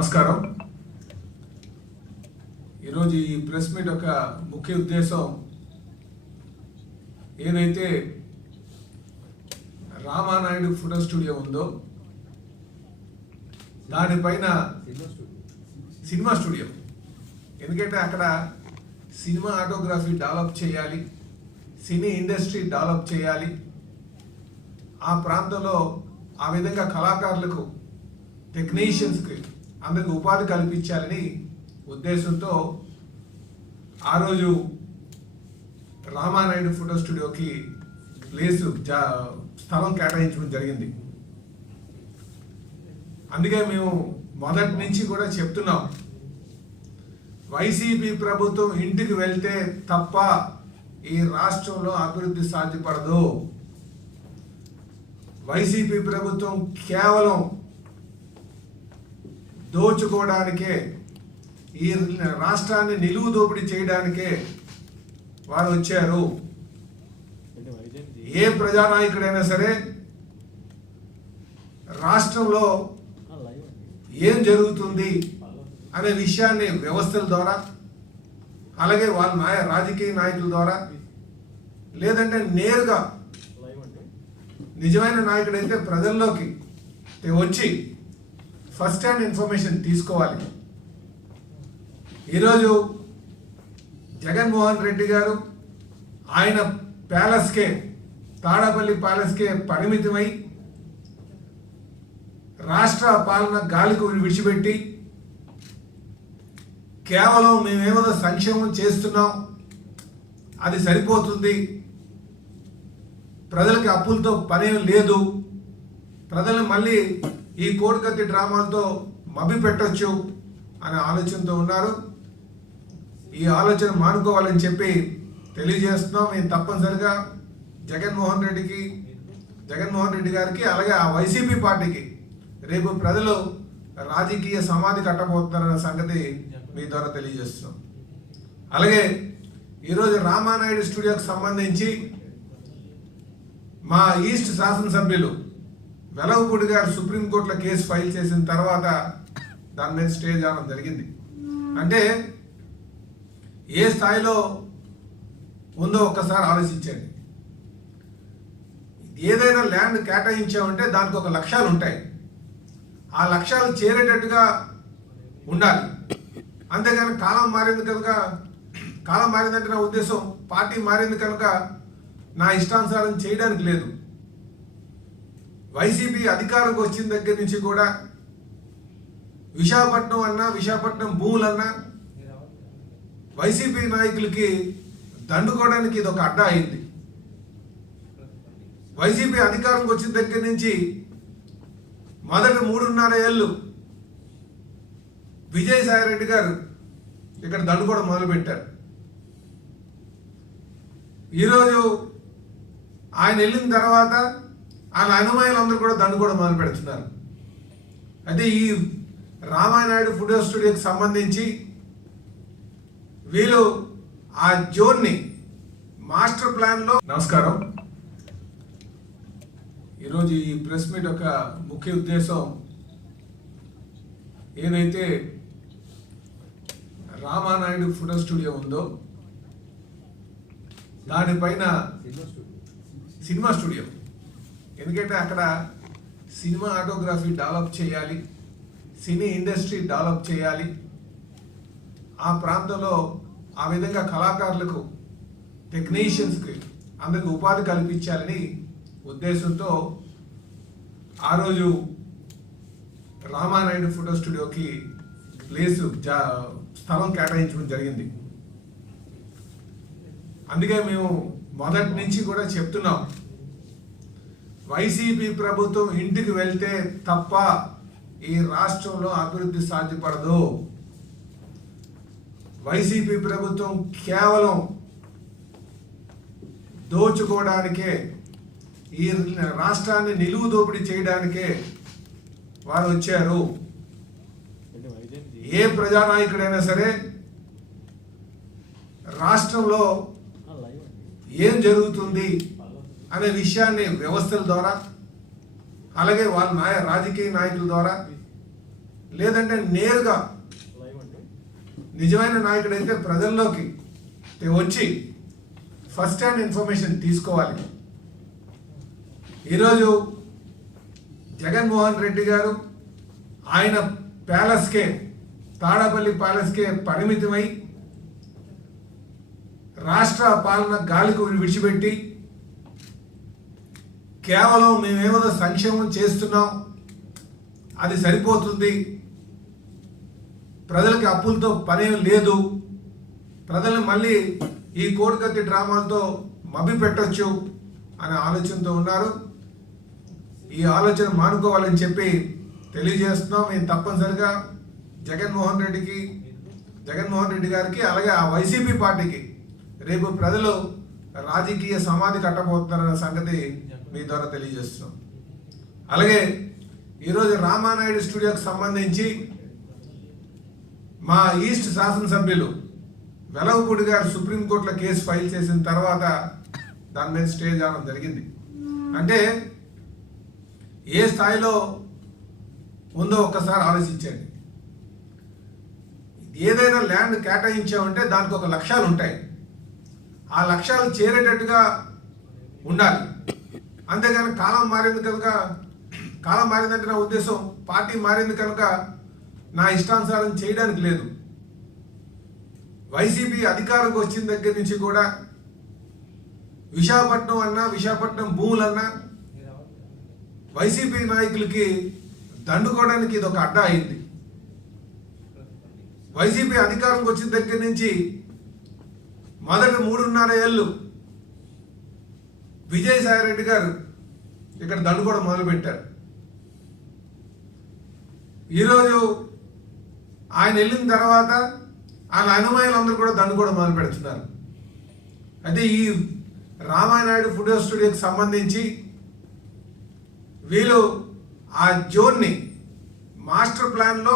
నమస్కారం. ఈరోజు ఈ ప్రెస్ మీట్ యొక్క ముఖ్య ఉద్దేశం ఏదైతే రామానాయుడు ఫోటో స్టూడియో ఉందో దానిపైన సినిమా స్టూడియో, ఎందుకంటే అక్కడ సినిమా ఆటోగ్రఫీ డెవలప్ చేయాలి, సినీ ఇండస్ట్రీ డెవలప్ చేయాలి, ఆ ప్రాంతంలో ఆ విధంగా కళాకారులకు టెక్నీషియన్స్కి అందరికి ఉపాధి కల్పించాలని ఉద్దేశంతో ఆ రోజు రామానాయుడు ఫోటో స్టూడియోకి స్థలం కేటాయించడం జరిగింది. అందుకే మేము మొదటి నుంచి కూడా చెప్తున్నాం, వైసీపీ ప్రభుత్వం ఇంటికి వెళ్తే తప్ప ఈ రాష్ట్రంలో అభివృద్ధి సాధ్యపడదు. వైసీపీ ప్రభుత్వం కేవలం దోచుకోవడానికే, ఈ రాష్ట్రాన్ని నిలువు దోపిడీ చేయడానికే వారు వచ్చారు. ఏ ప్రజానాయకుడైనా సరే రాష్ట్రంలో ఏం జరుగుతుంది అనే విషయాన్ని వ్యవస్థల ద్వారా, అలాగే వాళ్ళ రాజకీయ నాయకుల ద్వారా, లేదంటే నేరుగా నిజమైన నాయకుడైతే ప్రజల్లోకి వచ్చి ఫస్ట్ హ్యాండ్ ఇన్ఫర్మేషన్ తీసుకోవాలి. ఈరోజు జగన్మోహన్ రెడ్డి గారు ఆయన ప్యాలెస్కే, తాడపల్లి ప్యాలెస్కే పరిమితమై రాష్ట్ర పాలన గాలికి విడిచిపెట్టి కేవలం మేమేమో సంక్షేమం చేస్తున్నాం, అది సరిపోతుంది, ప్రజలకి అప్పులతో పనేం లేదు, ప్రజల్ని మళ్ళీ ఈ కోడికత్తి డ్రామాలతో మభ్య పెట్టొచ్చు అనే ఆలోచనతో ఉన్నారు. ఈ ఆలోచన మానుకోవాలని చెప్పి తెలియజేస్తున్నాం. మేము తప్పనిసరిగా జగన్మోహన్ రెడ్డి గారికి, అలాగే ఆ వైసీపీ పార్టీకి రేపు ప్రజలు రాజకీయ సమాధి కట్టబోతున్నారన్న సంగతి మీ ద్వారా తెలియజేస్తున్నాం. అలాగే ఈరోజు రామానాయుడు స్టూడియోకి సంబంధించి మా ఈస్ట్ శాసనసభ్యులు వెలవపూడి గారు సుప్రీంకోర్టులో కేసు ఫైల్ చేసిన తర్వాత దాని మీద స్టే చేయడం జరిగింది. అంటే ఏ స్థాయిలో ఉందో ఒక్కసారి ఆలోచించండి. ఏదైనా ల్యాండ్ కేటాయించామంటే దానికి ఒక లక్ష్యాలు ఉంటాయి, ఆ లక్ష్యాలు చేరేటట్టుగా ఉండాలి. అంతేగాని కాలం మారిందంటే నా ఉద్దేశం పార్టీ మారింది కనుక నా ఇష్టానుసారం చేయడానికి లేదు. వైసీపీ అధికారంకి వచ్చిన దగ్గర నుంచి కూడా విశాఖపట్నం భూములన్నా వైసీపీ నాయకులకి దండుకోవడానికి ఇది ఒక అడ్డా అయింది. వైసీపీ అధికారంకి వచ్చిన దగ్గర నుంచి మొదటి 3.5 ఏళ్ళు విజయసాయిరెడ్డి గారు ఇక్కడ దండుకోవడం మొదలుపెట్టారు. ఈరోజు ఆయన వెళ్ళిన తర్వాత ఆయన అనుమానులందరూ కూడా దండుకోవడం మొదలు పెడుతున్నారు. అయితే ఈ రామానాయుడు ఫోటో స్టూడియోకి సంబంధించి వీళ్ళు ఆ జోన్ని మాస్టర్ ప్లాన్లో. నమస్కారం. ఈరోజు ఈ ప్రెస్ మీట్ యొక్క ముఖ్య ఉద్దేశం ఏదైతే రామానాయుడు ఫోటో స్టూడియో ఉందో దానిపైన సినిమా స్టూడియో, ఎందుకంటే అక్కడ సినిమా ఆటోగ్రఫీ డెవలప్ చేయాలి, సినీ ఇండస్ట్రీ డెవలప్ చేయాలి, ఆ ప్రాంతంలో ఆ విధంగా కళాకారులకు టెక్నీషియన్స్కి అందరికి ఉపాధి కల్పించాలని ఉద్దేశంతో ఆ రోజు రామానాయుడు ఫోటో స్టూడియోకి స్థలం కేటాయించడం జరిగింది. అందుకే మేము మొదటి నుంచి కూడా చెప్తున్నాం, వైసీపీ ప్రభుత్వం ఇంటికి వెళ్తే తప్ప ఈ రాష్ట్రంలో అభివృద్ధి సాధ్యపడదు. వైసీపీ ప్రభుత్వం కేవలం దోచుకోవడానికే, ఈ రాష్ట్రాన్ని నిలువు దోపిడీ చేయడానికే వారు వచ్చారు. ఏ ప్రజానాయకుడైనా సరే రాష్ట్రంలో ఏం జరుగుతుంది అనే విషయాన్ని వ్యవస్థల ద్వారా, అలాగే వాళ్ళ రాజకీయ నాయకుల ద్వారా, లేదంటే నేరుగా నిజమైన నాయకుడైతే ప్రజల్లోకి వచ్చి ఫస్ట్ హ్యాండ్ ఇన్ఫర్మేషన్ తీసుకోవాలి. ఈరోజు జగన్మోహన్ రెడ్డి గారు ఆయన ప్యాలెస్కే, తాడపల్లి ప్యాలెస్కే పరిమితమై రాష్ట్ర పాలన గాలికి విడిచిపెట్టి కేవలం మేమేమో సంక్షేమం చేస్తున్నాం, అది సరిపోతుంది, ప్రజలకి అప్పులతో పనేం లేదు, ప్రజల్ని మళ్ళీ ఈ కోడికత్తి డ్రామాలతో మభ్య పెట్టొచ్చు అనే ఆలోచనతో ఉన్నారు. ఈ ఆలోచన మానుకోవాలని చెప్పి తెలియజేస్తున్నాం. మేము తప్పనిసరిగా జగన్మోహన్ రెడ్డి గారికి అలాగే ఆ వైసీపీ పార్టీకి రేపు ప్రజలు రాజకీయ సమాధి కట్టబోతున్నారన్న సంగతి మీ ద్వారా తెలియజేస్తున్నాం. అలాగే ఈరోజు రామానాయుడు స్టూడియోకి సంబంధించి మా ఈస్ట్ శాసనసభ్యులు వెలగపూడి గారు సుప్రీంకోర్టులో కేసు ఫైల్ చేసిన తర్వాత దాని మీద స్టే చేయడం జరిగింది. అంటే ఏ స్థాయిలో ఉందో ఒక్కసారి ఆలోచించండి. ఏదైనా ల్యాండ్ కేటాయించామంటే దానికి ఒక లక్ష్యాలు ఉంటాయి, ఆ లక్ష్యాలు చేరేటట్టుగా ఉండాలి. అంతేగాని కాలం మారిందంటే నా ఉద్దేశం పార్టీ మారింది కనుక నా ఇష్టానుసారం చేయడానికి లేదు. వైసీపీ అధికారంకి వచ్చిన దగ్గర నుంచి కూడా విశాఖపట్నం భూములన్నా వైసీపీ నాయకులకి దండుకోవడానికి ఇది ఒక అడ్డా అయింది. వైసీపీ అధికారంకి వచ్చిన దగ్గర నుంచి మొదటి 3.5 ఏళ్ళు విజయసాయిరెడ్డి గారు ఇక్కడ దండుకోవడం మొదలుపెట్టారు. ఈరోజు ఆయన వెళ్ళిన తర్వాత ఆయన అనుమానులందరూ కూడా దండుకోవడం మొదలు పెడుతున్నారు. అయితే ఈ రామానాయుడు ఫోటో స్టూడియోకి సంబంధించి వీళ్ళు ఆ జోన్ని మాస్టర్ ప్లాన్లో